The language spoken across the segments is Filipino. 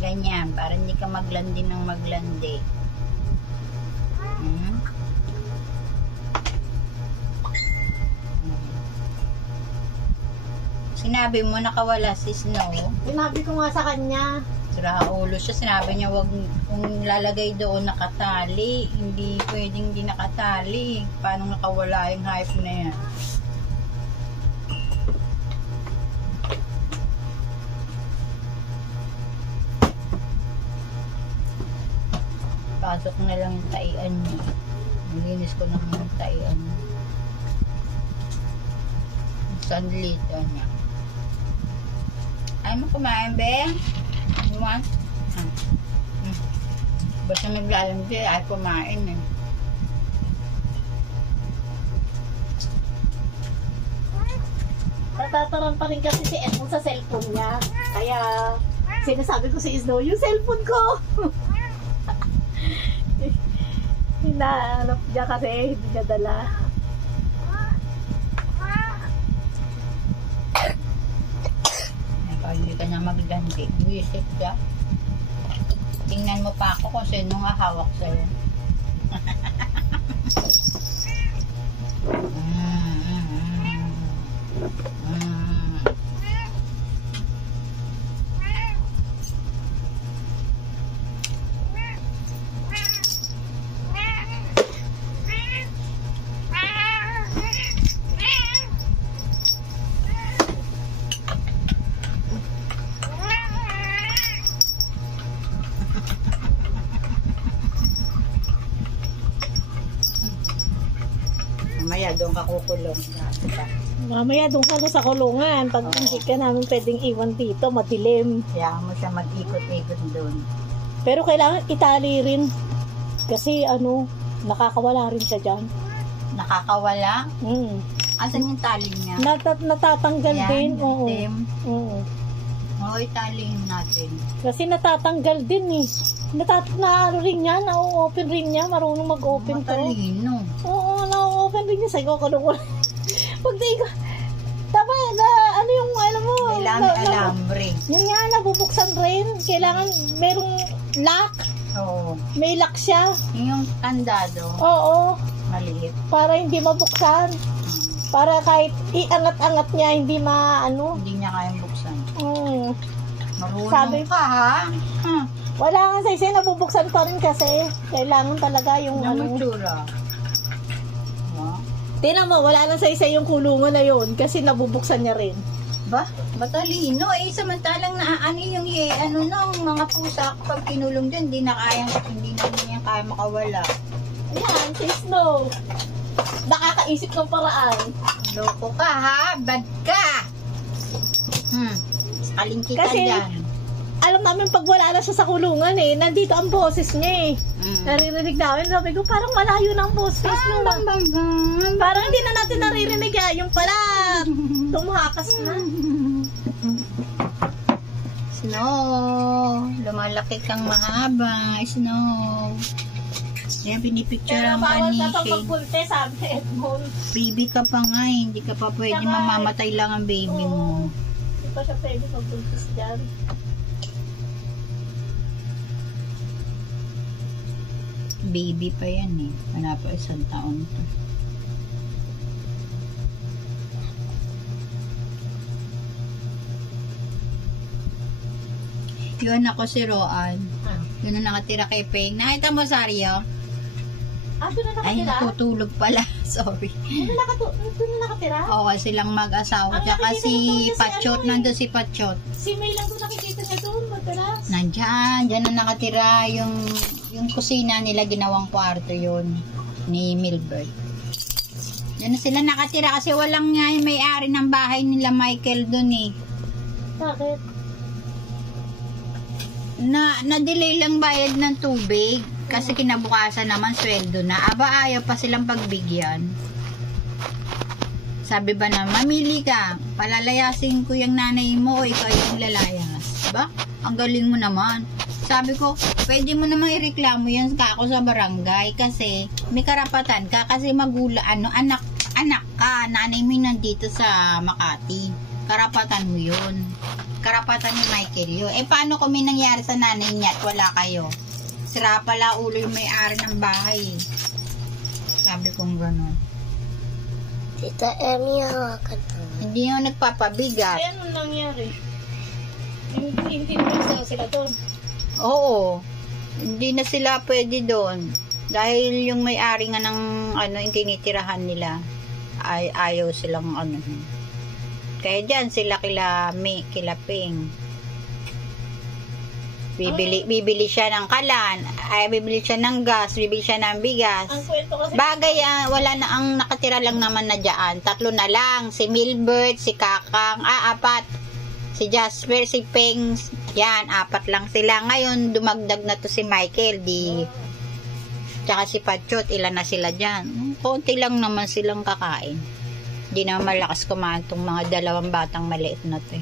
Ganyan, para hindi ka maglandi ng maglandi. Sinabi mo nakawala si Snow. Sinabi ko nga sa kanya. Sira ulo siya. Sinabi niya wag kung lalagay doon nakatali. Hindi pwedeng di nakatali. Paano nakawala yung hype na yan? Pasok na lang yung taian niya. Nilinis ko naman yung taian niya. Yung sandlito niya. Ayaw mo kumain, be? You want? Basta naglalandi, ayaw kumain eh. Natataran pa rin kasi si Edmond sa cellphone niya. Kaya sinasabi ko si Snow, yung cellphone ko! Hinahanap niya kasi, hindi niya dala. Hindi ka na maglandi. Visit ka. Tingnan mo pa ako kung sino nga hawak sa'yo. Mamaya doon ka kukulong. Mamaya doon ka sa kulungan. Pag hindi ka namin pwedeng iwan dito, madilim. Kaya mo siya mag-ikot-ikot doon. Pero kailangan itali rin. Kasi nakakawala rin siya dyan. Nakakawala? Asan yung tali niya? Natatanggal yan, din. Oo. Oo, italiin natin. Kasi natatanggal din eh. Rin niya, na-open rin niya. Marunong mag-open to. Matalino. Oo, na-open rin niya. Sa'yo ko kulungan. Pag di ko, tama na, yung alam mo. Kailangan alambre. Yun nga, nabubuksan rin. Kailangan merong lock. Oo. May lock siya. Yung kandado. Oo. Maliit. Para hindi mabuksan. Para kahit iangat-angat niya, hindi Hindi niya kayang buksan. Marunong ka, ha? Wala nga sa isa, nabubuksan pa rin kasi. Kailangan talaga yung Namutsura. Tingnan mo, wala lang sa isa yung kulungan na yun kasi nabubuksan niya rin. Ba? Matalino. Samantalang yung mga pusa pag kinulong dyan, hindi na niya kaya makawala. Ayan, si Snow. Nakakaisip ng paraan. Loko ka, ha? Bad ka! Sakaling kita kasi, dyan. Alam namin pag wala na siya sa kulungan nandito ang boses niya Naririnig namin. Sabi ko, parang malayo na ang boses nung parang hindi na natin naririnig yung pala. Tumuhakas na. Snow, lumalaki kang mahaba. Snow. Kaya pinipicturean ka ni Shane. Magpulte, sabi Edmond. Baby ka pa nga hindi ka pa pwede, mamamatay lang ang baby mo. Hindi pa siya pwede magbuntis dyan. Baby pa yan wala pa 1 taon to. Yun ako si Roan. Yun na nakatira kay Peng. Nakita mo, Sario? Doon na nakatira? Ay, natutulog pala. Sorry. Doon na nakatira? Oo, silang mag-asawa. Tsaka si Pachot. Nandun si Pachot. Si May lang doon nakikita niya doon, madalas. Nandyan. Diyan na nakatira yung kusina nila. Ginawang kwarto yun ni Milbert. Diyan na sila nakatira kasi walang nga yung may-ari ng bahay nila Michael doon Bakit? Na-delay lang bayad ng tubig kasi kinabukasan naman sweldo na. Aba, ayaw pa silang pagbigyan. Sabi ba na, mamili ka, palalayasin ko yung nanay mo o ikaw yung lalayas. Ba? Ang galing mo naman. Sabi ko, pwede mo namang ireklamo yan ako sa barangay kasi may karapatan ka kasi anak anak ka, nanay mo nandito sa Makati. Karapatan mo yun. Karapatan ni Michael yun. Eh, paano kung may nangyari sa nanay niya at wala kayo? Sira pala ulo yung may-ari ng bahay. Sabi kong gano'n. Tita Emmy, hawakan mo. Hindi nga nagpapabigat. Kaya anong nangyari? Hindi na sila doon. Oo. Hindi na sila pwede doon. Dahil yung may-ari nga ng yung tinitirahan nila, ay ayaw silang Kaya dyan sila kila Ping. Bibili siya ng kalan, bibili siya ng gas, bibili siya ng bigas. Ang kwento kasi, Bagay, wala na, ang nakatira lang naman na dyan. 3 na lang. Si Milbert, si Kakang, 4. Si Jasper, si Peng, yan, 4 lang sila. Ngayon, dumagdag na to si Michael, tsaka si Patchot, ilan na sila dyan. Konti lang naman silang kakain. Hindi naman malakas kumain tong mga 2 batang maliit na to.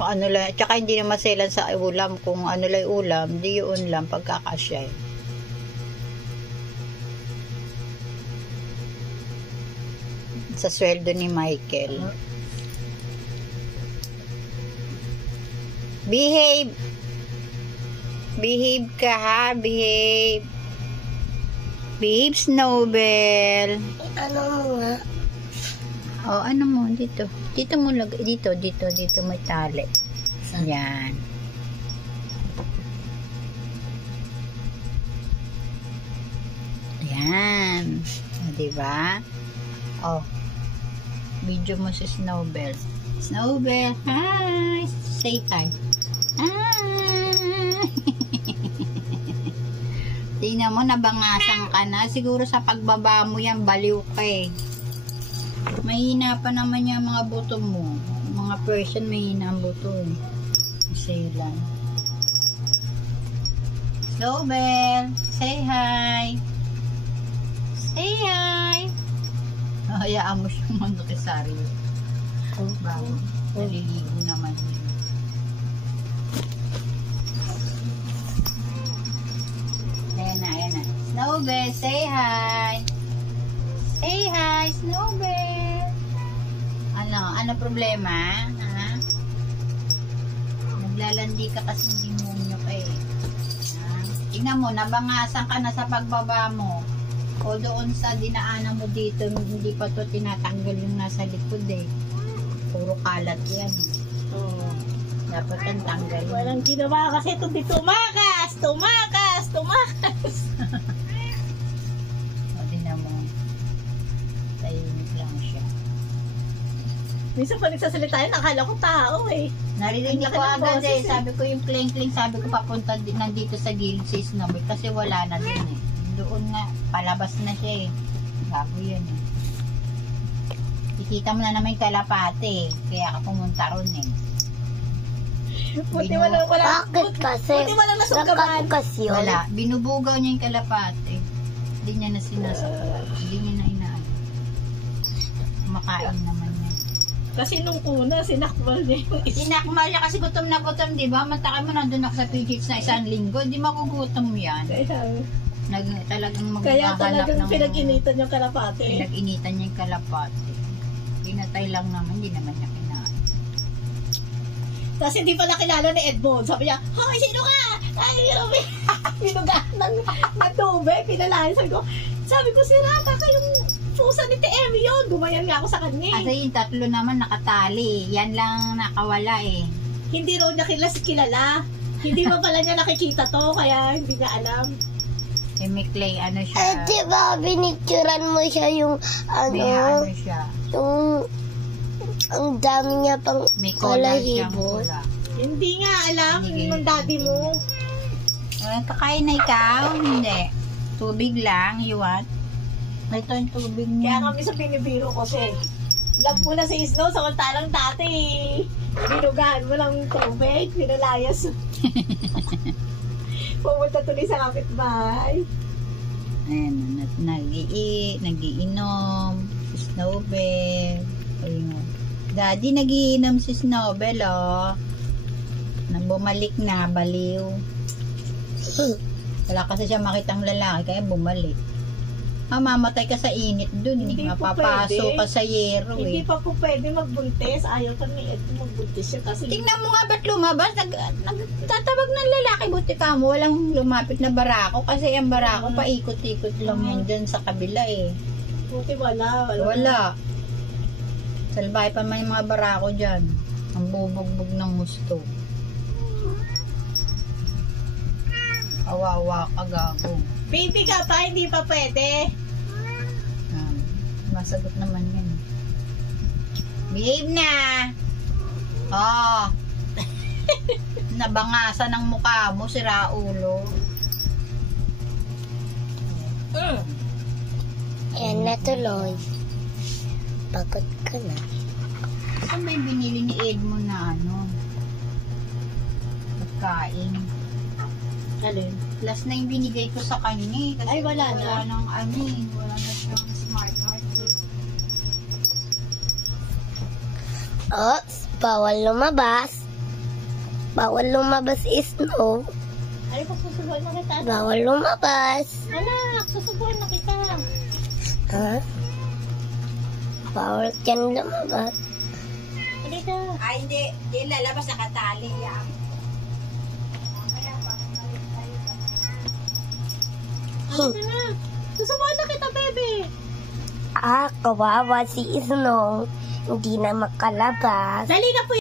Kung ano lang, tsaka hindi naman sila sa ulam. Kung ano lang ulam, di yun lang pagkakasya. Sa sweldo ni Michael. Behave. Behave ka ha, behave. Behave, Snowbell. Ano mo nga? Oh, ano mo, dito. Dito mo lagay, dito may tali. Yan. Yan. O, diba? Oh. Video mo si Snowbell. Snowbell, hi! Say hi. Hi! Tingnan mo, nabangasan ka na. Siguro sa pagbaba mo yan, baliw ka eh. Mahina pa naman yung mga buto mo. Mga person, mahina ang buto eh. Say lang. Snowbell, say hi. Say hi. Hayaan mo siyang mandukisari. Bago. Naliligo naman yun. Ayan na. Snowbell, say hi. Say hi, Snowbell. Ano problema? Ha? Naglalandi ka kasi demonyo ka eh. Ha? Tingnan mo, nabangasan ka na sa pagbaba mo. O doon sa dinaanan mo dito, hindi pa to tinatanggal yung nasa likod eh. Puro kalat yan. Oo. Dapat ang tanggal. Walang ginawa kasi ito di tumakas. O, tingnan mo. Tahimik lang siya. Minsan pa nagsasalita yun, nakala ko tao eh. Narinig Ang ko laki ng agad boses eh. Sabi ko yung kling-kling, sabi ko papunta nandito sa gilid si Snowbell kasi wala na din eh. Doon nga, palabas na siya eh. Bago yun eh. Ikita mo na naman yung kalapate eh. Kaya ka pumunta ron eh. Buti wala. Bakit kasi? Buti wala nasugkaman. Nakakasyon. Wala. Binubugaw niya yung kalapate. Hindi niya na sinasaktan. Hindi niya na inaan. Kumakain naman niya. Kasi nung una, sinakmal niya yung isa. Sinakmal niya kasi gutom na gutom, di ba? Mantakay mo nandun ako sa PGH na 1 linggo. Hindi makugutom yan. Talagang Kaya maghahanap talagang ng... pinag-initan yung kalapate. Pinag-initan niya yung kalapate. Pinatay lang naman, hindi naman niya kinain. Tapos hindi pa nakilala ni Edmond. Sabi niya, hoy, sino ka? Ay, binugaan ng tubig. Pinalayan. Sabi ko, sirata ka yung pusa ni T.M. yun. Gumayan nga ako sa kanya. Kasi yung 3 naman nakatali. Yan lang nakawala eh. Hindi raw niya kilala. Hindi pa pala niya nakikita to. Kaya hindi niya alam. Eh, may clay, ano siya? Eh, di ba, binicturan mo siya yung, May ano siya? yung, ang dami niya pang May color siyang balahibo. pula. Hindi nga alam Binigay ng daddy mo. Kakain na ikaw? Hindi. Tubig lang, you want? Ito yung tubig Kaya niya. kami sa pinibiro ko siya. Love mo na si Snow, samantalang dati. Binugaan mo ng tubig, pinalayas. Pumunta tuloy sa kapitbahay. Ayan, nagiinom. Si Snowbell. Ayun. Daddy, nagiinom si Snowbell, oh. Nang bumalik na, baliw. Wala kasi siya makitang lalaki, kaya bumalik. Mamamatay ka sa init dun. Hindi po Mapapasok pwede. ka sa yero Hindi eh. pa po pwede magbuntis. Ayaw pa ni Ed magbuntis siya kasi Tingnan mo nga ba't lumabas? Nagtatabag ng lalaki. Buti ka mo. Walang lumapit na barako. Kasi ang barako paikot-ikot lang yan dyan sa kabila eh. buti wala. Wala. Salbahe pa may mga barako dyan. Ang bubugbog ng gusto. Kawawa ka, gago. Baby ka pa, hindi pa pwede. Masagot naman yan. Behave na! Oh. Nabangasan ng mukha mo, si Raulo. Ayan na tuloy. Pagod ka na. Saan ba yung binili ni Edmond na ano? Pagkain. Alin? Last na yung binigay ko sa kanya eh. Kasi Ay, wala na? Wala nang ano eh. Wala na siyang smart heart eh. Oh, bawal lumabas. Bawal lumabas is no. Ay, susubuhan na kita. Bawal lumabas. Anak, susubuhan na kita. Ha? Bawal dyan lumabas. Halika. Ay, hindi. Hindi lalabas nakatali yan. Halika na. Susubuhan na kita, baby. Kawawa si Isnong. Hindi na makalabas. Dali na po